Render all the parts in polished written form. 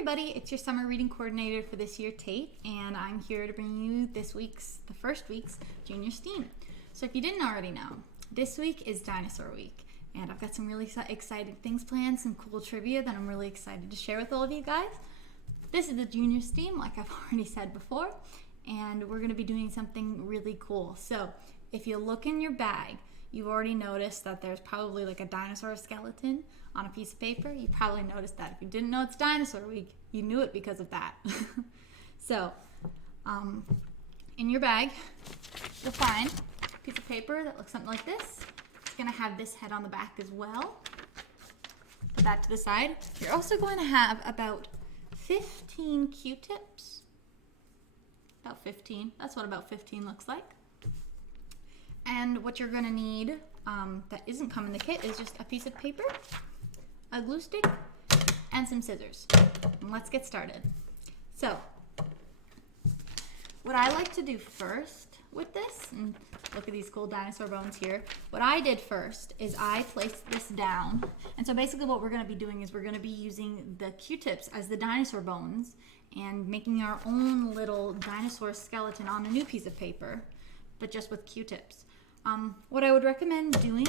everybody, it's your summer reading coordinator for this year, Tate, and I'm here to bring you the first week's Junior STEAM. So if you didn't already know, this week is Dinosaur Week, and I've got some really exciting things planned, some cool trivia that I'm really excited to share with all of you guys. This is the Junior STEAM, like I've already said before, and we're going to be doing something really cool. So if you look in your bag, you've already noticed that there's probably like a dinosaur skeleton on a piece of paper. You probably noticed that. If you didn't know it's Dinosaur Week, you knew it because of that. So, in your bag, you'll find a piece of paper that looks something like this. It's going to have this head on the back as well. Put that to the side. You're also going to have about 15 Q-tips. About 15. That's what about 15 looks like. And what you're going to need that isn't come in the kit is just a piece of paper, a glue stick, and some scissors. And let's get started. So, what I like to do first with this, and look at these cool dinosaur bones here. What I did first is I placed this down. And so basically what we're going to be doing is we're going to be using the Q-tips as the dinosaur bones and making our own little dinosaur skeleton on a new piece of paper, but just with Q-tips. What I would recommend doing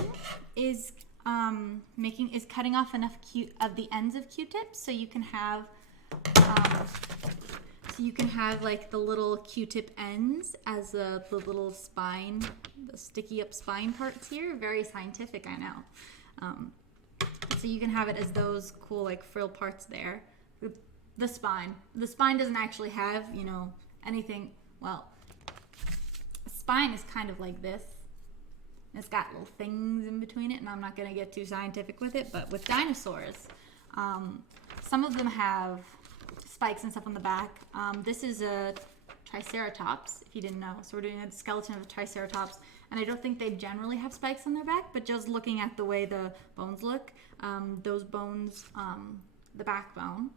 is cutting off enough of the ends of Q-tips so you can have like the little Q-tip ends as the little spine, the sticky up spine parts here. Very scientific, I know. So you can have it as those cool like frill parts there. The spine doesn't actually have, anything. Well, the spine is kind of like this. It's got little things in between it, and I'm not going to get too scientific with it, but with dinosaurs, some of them have spikes and stuff on the back. This is a Triceratops, if you didn't know. So we're doing a skeleton of a Triceratops, and I don't think they generally have spikes on their back, but just looking at the way the bones look, those bones, the backbone,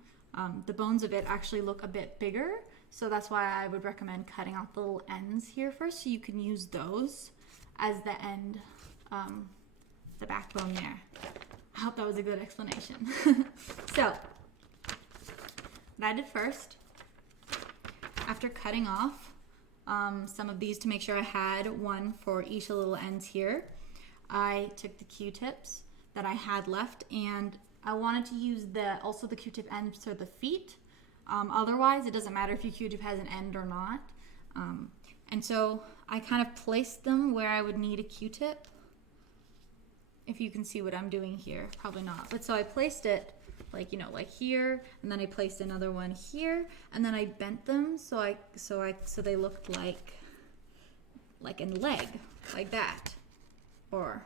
the bones of it actually look a bit bigger, so that's why I would recommend cutting off the little ends here first, so you can use those as the end, the backbone there. I hope that was a good explanation. So, what I did first, after cutting off some of these to make sure I had one for each of the little ends here, I took the Q-tips that I had left, and I wanted to use also the Q-tip ends for the feet. Otherwise, it doesn't matter if your Q-tip has an end or not. And so I kind of placed them where I would need a Q-tip. If you can see what I'm doing here, probably not. But so I placed it like here, and then I placed another one here, and then I bent them so they looked like a leg, like that. Or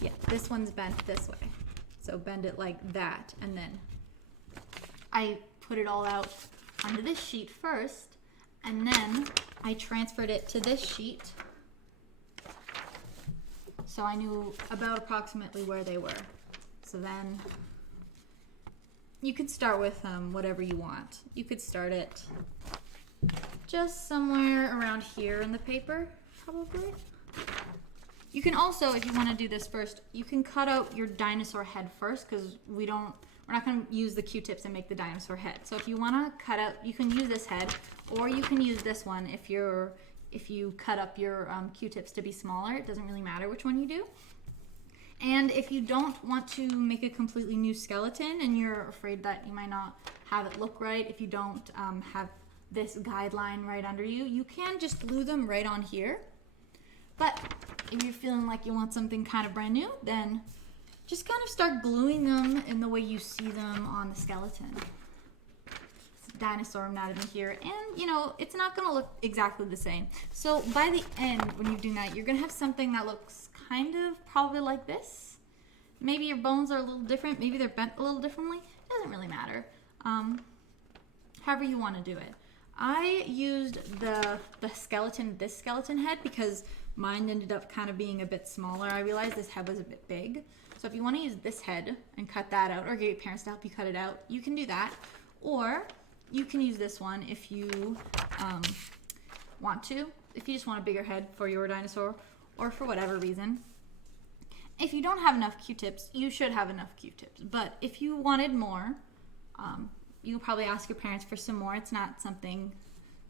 yeah, this one's bent this way. So bend it like that, and then I put it all out onto this sheet first, and then I transferred it to this sheet so I knew about approximately where they were. So then you could start with whatever you want. You could start it just somewhere around here in the paper, probably. You can also, if you want to do this first, you can cut out your dinosaur head first, because we're not going to use the Q-tips and make the dinosaur head. So if you want to cut out, you can use this head, or you can use this one if you cut up your Q-tips to be smaller. It doesn't really matter which one you do. And if you don't want to make a completely new skeleton and you're afraid that you might not have it look right, if you don't have this guideline right under you, you can just glue them right on here. But if you're feeling like you want something kind of brand new, then just kind of start gluing them in the way you see them on the skeleton. It's a dinosaur anatomy here, and it's not going to look exactly the same. So by the end, when you're doing that, you're going to have something that looks kind of probably like this. Maybe your bones are a little different, maybe they're bent a little differently. It doesn't really matter. However you want to do it. I used this skeleton head, because mine ended up kind of being a bit smaller. I realized this head was a bit big. So if you want to use this head and cut that out, or get your parents to help you cut it out, you can do that. Or you can use this one if you want to. If you just want a bigger head for your dinosaur, or for whatever reason. If you don't have enough Q-tips, you should have enough Q-tips. But if you wanted more, you'll probably ask your parents for some more. It's not something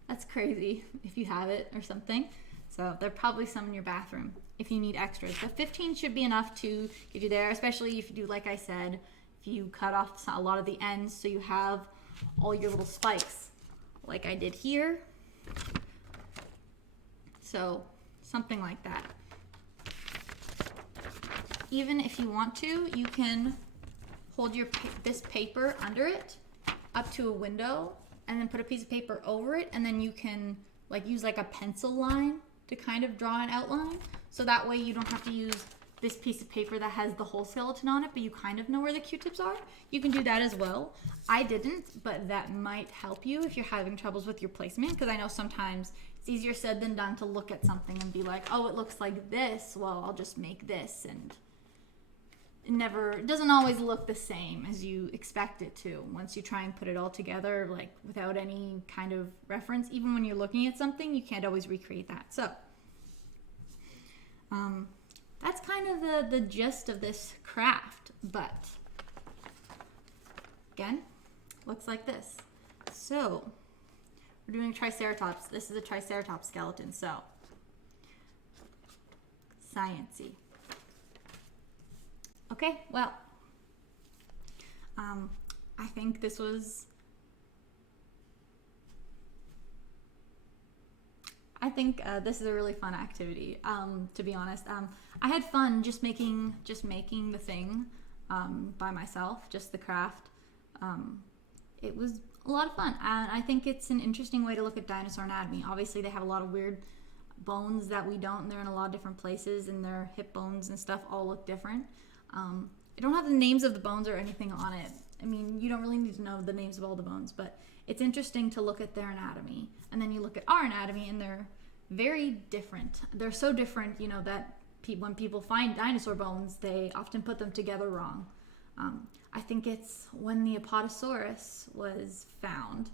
that's crazy if you have it or something. So there are probably some in your bathroom if you need extras. But 15 should be enough to get you there, especially if you do, like I said, if you cut off a lot of the ends so you have all your little spikes like I did here. So something like that. Even if you want to, you can hold this paper under it up to a window and then put a piece of paper over it, and then you can like use like a pencil line to kind of draw an outline. So that way you don't have to use this piece of paper that has the whole skeleton on it, but you kind of know where the Q-tips are. You can do that as well. I didn't, but that might help you if you're having troubles with your placement, because I know sometimes it's easier said than done to look at something and be like, oh, it looks like this. Well, I'll just make this, and it doesn't always look the same as you expect it to once you try and put it all together, like without any kind of reference. Even when you're looking at something, you can't always recreate that. So that's kind of the gist of this craft, but again, looks like this. So we're doing Triceratops. This is a Triceratops skeleton, so science-y. Okay, well, I think this was, this is a really fun activity, to be honest. I had fun just making the thing by myself, just the craft. It was a lot of fun, and I think it's an interesting way to look at dinosaur anatomy. Obviously, they have a lot of weird bones that we don't, and they're in a lot of different places, and their hip bones and stuff all look different. I don't have the names of the bones or anything on it. I mean, you don't really need to know the names of all the bones, but it's interesting to look at their anatomy. And then you look at our anatomy, and they're very different. They're so different, that when people find dinosaur bones, they often put them together wrong. I think it's when the Apatosaurus was found,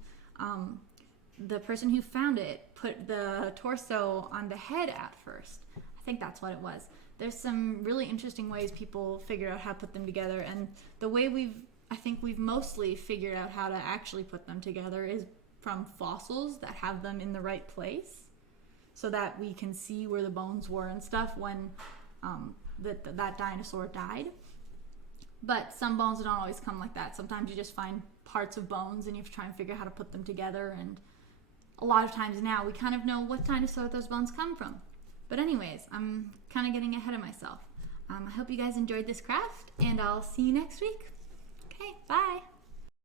the person who found it put the torso on the head at first. I think that's what it was. There's some really interesting ways people figure out how to put them together, and the way I think we've mostly figured out how to actually put them together is from fossils that have them in the right place, so that we can see where the bones were and stuff when that dinosaur died. But some bones don't always come like that. Sometimes you just find parts of bones and you have to try and figure out how to put them together, and a lot of times now we kind of know what dinosaur those bones come from. But anyways, I'm kind of getting ahead of myself. I hope you guys enjoyed this craft, and I'll see you next week. Okay, bye.